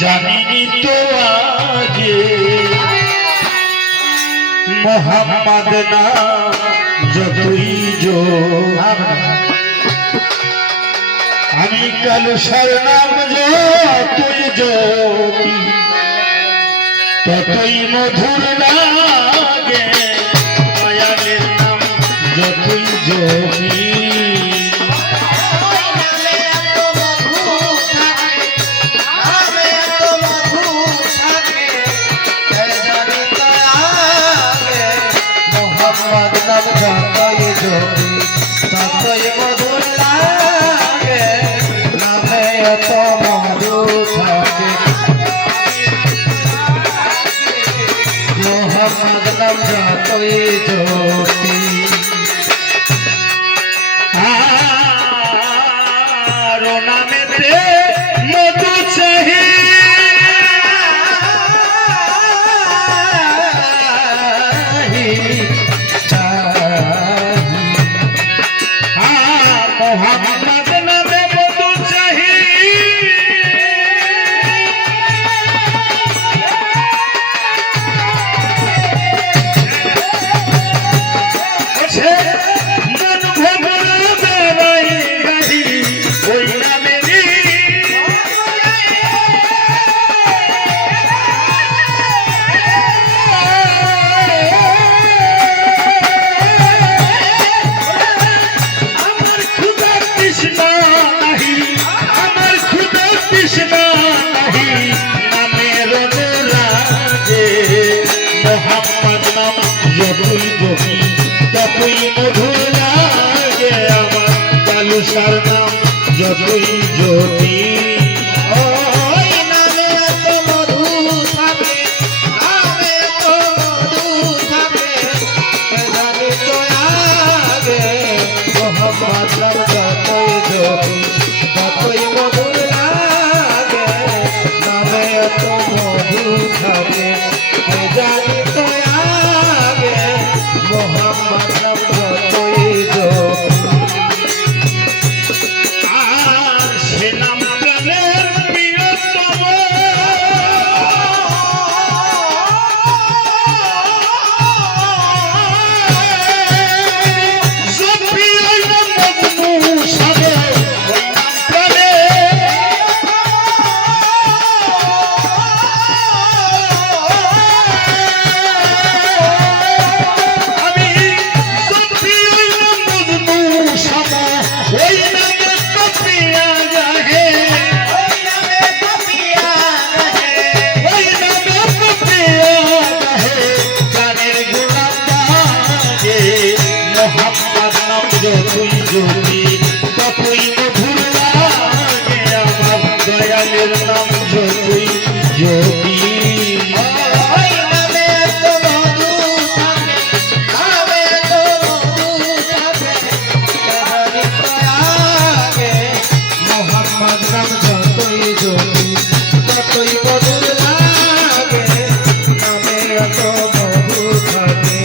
জানিনি তো আগে মোহাম্মদ নাম যতই আমি কালুসার নাম যতই জ্যোতি ততই মধুর লাগে মায়ালের নাম যতই জ্যোতি ততই মধুর লাগে নামে এত মধু থাকে মোহাম্মদ নাম যতই জ্যোতি আর নামেতে মধু চাহি মোহাম্মদ নামে মধু চাহি মন ভোগল দেবাই গাহি ওই নামেরই মোহাম্মদ নাম যতই জপি ততই মধুর লাগে আমার কালুসার নাম যতই জ্যোতি ওই নামে এত মধু থাকে নামে এত মধু থাকে জানি তো আগে মোহাম্মদ নাম যতই জ্যোতি ততই মধুর লাগে নামে এত মধু থাকে জানি তো আগে মোহাম্মদ নাম যতই জ্যোতি আর সে নাম প্রাণের প্রিয়তম যতই জ্যোতি ততই মধুর লাগে আমার দয়ালের নাম যতই জ্যোতি ওই নামে এত মধু থাকে নামে এত মধু থাকে জানি তো আগে মোহাম্মদ নাম যতই জ্যোতি ততই মধুর লাগে নামে এত মধু থাকে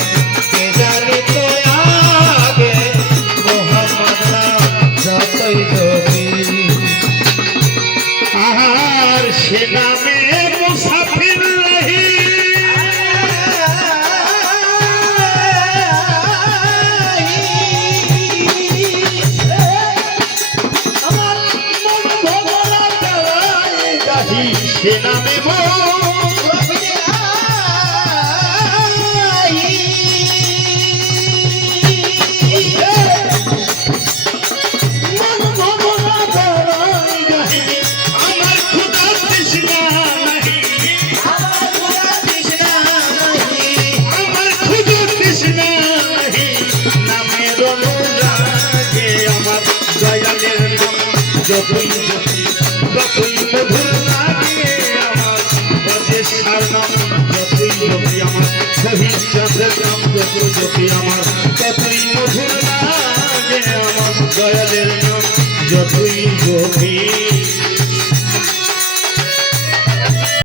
জানি তো আগে মোহাম্মদ নাম যতই জ্যোতি আর সে নামে মুসাফির রহি আমার মন ভোলা দেওয়াই গাহি সে নামে যতই যতই মধুর লাগে আমার পরদেশার নাম যতই জ্যোতি আমার শহীদ চন্দ্রের নাম যতই জ্যোতি আমার ততই মধুর লাগে আমার দয়ালের নাম যতই জ্যোতি।